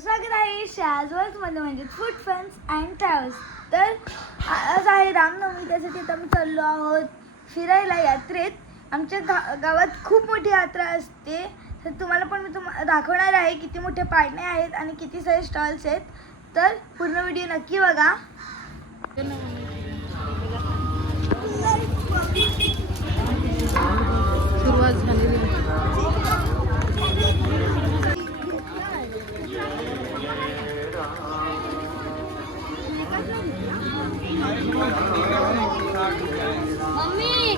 स्वागत आहे शाजवर्समध्ये म्हणजे फूड फन्स अँड ट्रॅव्हल्स. तर आज आहे रामनवमी, त्यासाठी आता आम्ही चाललो आहोत फिरायला यात्रेत. आमच्या गावात खूप मोठी यात्रा असते, तर तुम्हाला पण मी दाखवणार आहे किती मोठे पाळणे आहेत आणि किती सारे स्टॉल्स आहेत. तर पूर्ण व्हिडिओ नक्की बघा. सुरुवात झालेली मम्मी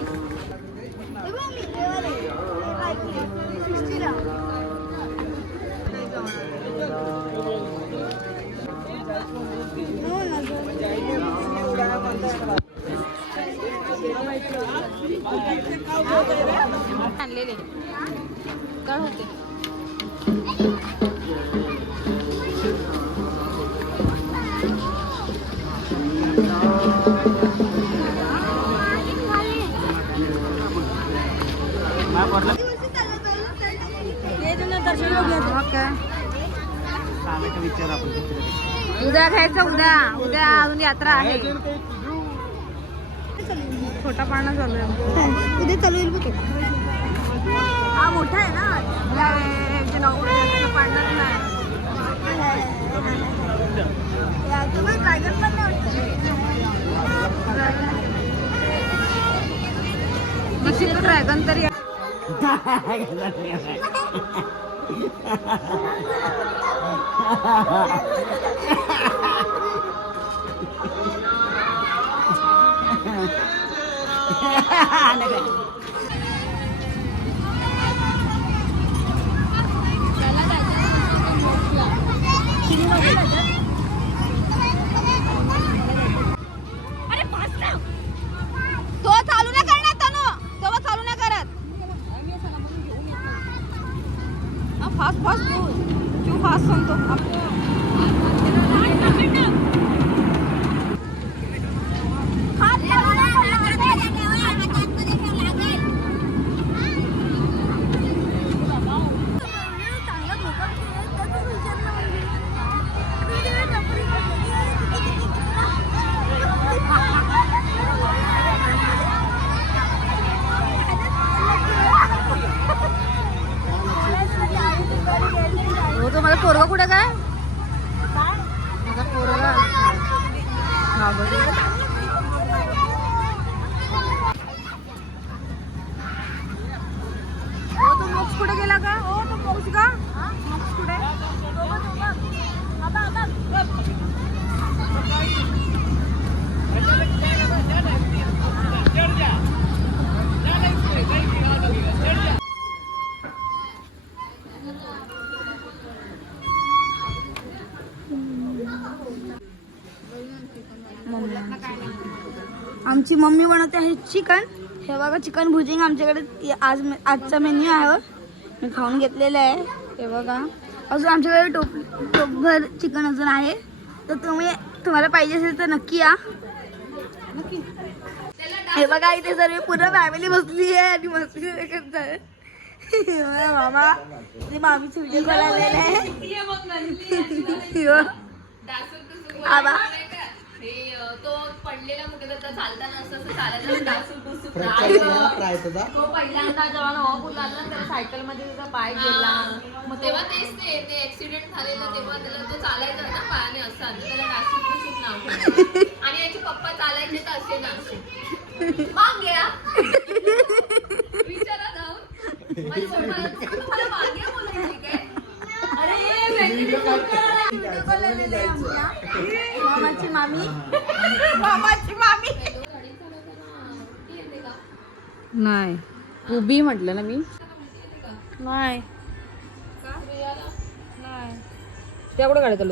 आणलेले काय होते. उद्या घ्यायचं, उद्या अजून यात्रा आहे. छोटा पाळणा चालू आहे. उद्या चालू येईल बघ. हा मोठा आहे ना. पाळणाच नाही. तुम्हाला ड्रॅगन पण नाही ड्रॅगन तरी तो चालू नाही करणार तनु, तो चालू नाही करत. फास्ट फास्ट तू फास्ट सांगतो. हो तो माझा पोरगा कुठे काय माझा पोरगा हो तो मोक्ष कुठे गेला का. हो तो मोक्ष का मोक्ष कुठे. आमची मम्मी बनवते आहे चिकन. हे बघा चिकन भुजिंग आमच्याकडे आजचा मेन्यू आहे. मी खाऊन घेतलेलं आहे. हे बघा अजून आमच्याकडे टोपभर चिकन अजून आहे. तर तुम्हाला पाहिजे असेल तर नक्की या. हे बघा इथे सर्व पूर्ण फॅमिली बसली आहे आणि मस्ती करत आहे. मामा ते मामीची व्हिडिओ कॉल आलेला आहे. आबा तो पडलेला मुके चालताना असं चालायचं तो पहिल्यांदा जेव्हा नवापूर लागला त्याला सायकल मध्ये त्याचा पाय गेला. मग तेव्हा तेच ते ऍक्सिडेंट झालेलं तेव्हा त्याला तो चालायचा ना पायाने असा त्याला डासूट नाव. आणि याचे पप्पा चालायचे तर असे ना माग्या विचारा जाऊन तुम्हाला माग्या बोलायची काय. मामाची मामी नाही उभी म्हटलं ना मी. नाही त्या कुठे गाडी